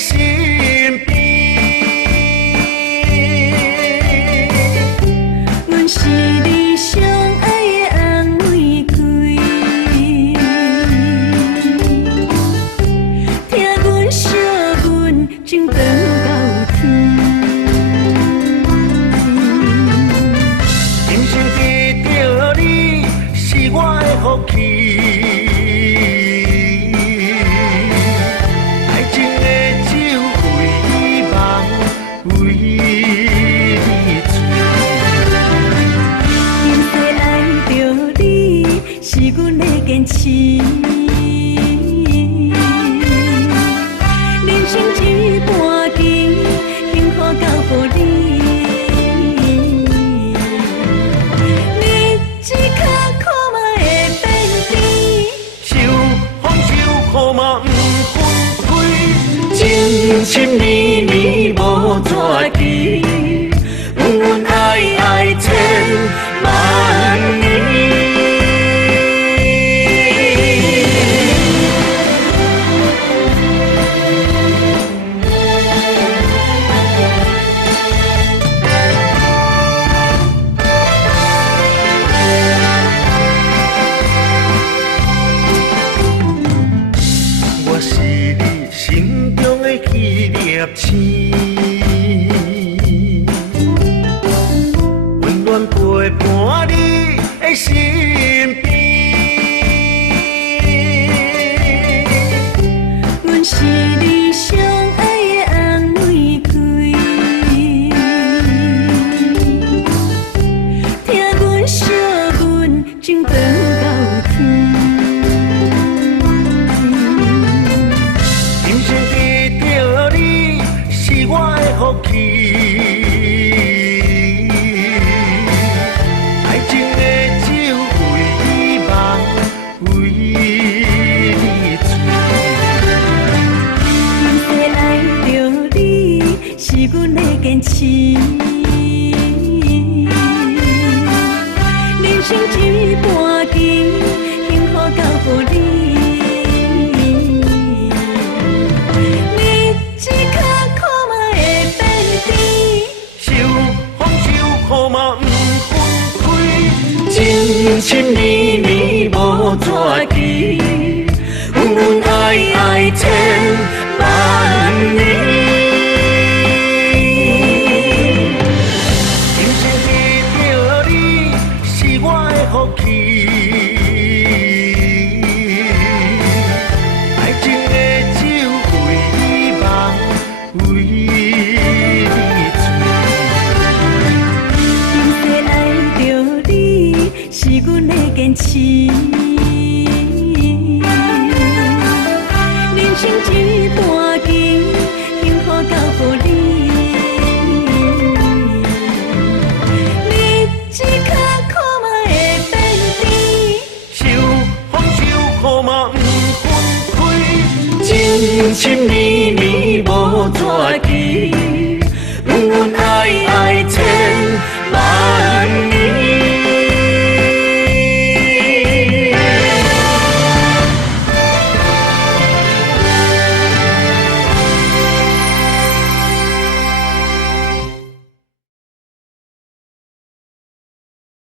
身边。阮是你上爱的红玫瑰，听阮惜阮情长到天。今生得到你是我的福气，爱情的酒为梦为你醉。今世爱着你是阮的坚持，人生一半境，幸福交予你。你一颗苦嘛会变甜，受风受雨嘛不分开，情深绵绵无绝期，恩恩爱爱千万年。我是你心中的纪念星，温暖陪伴你的身边。阮是你上爱的红玫瑰，听阮惜阮情长到天。今生得到你是我的福气，爱情的酒为梦为你醉。今世爱着你是阮的坚持，人生一半境，幸福交予你。你一颗苦嘛会变甜，受风受雨嘛不分开，情深绵绵无绝期，恩恩爱爱千万年。今生得到你是我的福气，爱情的酒为梦为你醉。今世爱着你是阮的坚持，人生一半境，幸福交予你。你一颗苦嘛会变甜，受风受雨嘛不分开，情深绵